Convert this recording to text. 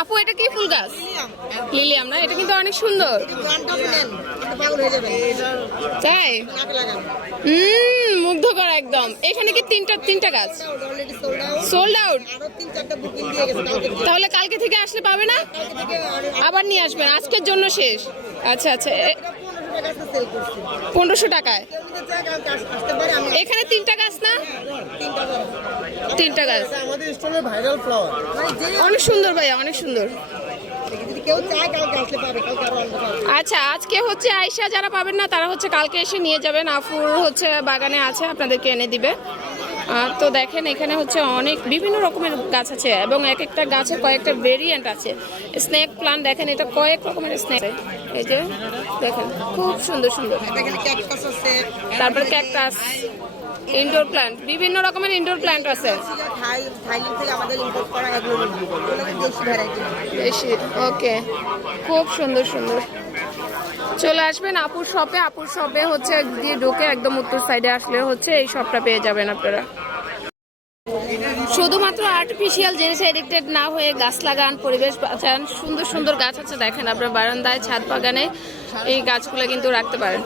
আপু এটা কি ফুল গাছ? লিলিয়াম না? এটা কিন্তু অনেক সুন্দর। তাই মুগ্ধকর একদম। এখানে কি তিনটা গাছ সোল্ড আউট? তাহলে কালকে থেকে আসলে পাবে না? আবার নিয়ে আসবেন, আজকের জন্য শেষ। আচ্ছা আচ্ছা, 1500 টাকায়। এখানে 3টা গাছ না? 3টা গাছ আমাদের স্টলের ভাইরাল ফ্লাওয়ার, অনেক সুন্দর ভাইয়া, অনেক সুন্দর। আচ্ছা, আজকে হচ্ছে আয়শা যারা পাবেন না তারা হচ্ছে কালকে এসে নিয়ে যাবেন। আফুর হচ্ছে বাগানে আছে, আপনাদেরকে এনে দিবে। তো দেখেন এখানে হচ্ছে অনেক বিভিন্ন রকমের গাছ আছে এবং এক একটা গাছের কয়েকটা ভেরিয়েন্ট আছে। স্নেক প্লান্ট দেখেন, এটা কয়েক রকমের স্নেক, এই যে দেখেন খুব সুন্দর সুন্দর। তারপরে ক্যাকটাস, ইনডোর প্ল্যান্ট, বিভিন্ন রকমের ইনডোর প্ল্যান্ট আছে। ওকে, খুব সুন্দর সুন্দর। চলে আসবেন আপুর শপে। আপুর শপে হচ্ছে দিয়ে ঢুকে একদম উত্তর সাইডে আসলে হচ্ছে এই শপটা পেয়ে যাবেন আপনারা। শুধুমাত্র আর্টিফিশিয়াল জিনিসে এডিক্টেড না হয়ে গাছ লাগান, পরিবেশ বাঁচান। সুন্দর সুন্দর গাছ আছে দেখেন আপনার বারান্দায়, ছাদ বাগানে এই গাছগুলো কিন্তু রাখতে পারেন।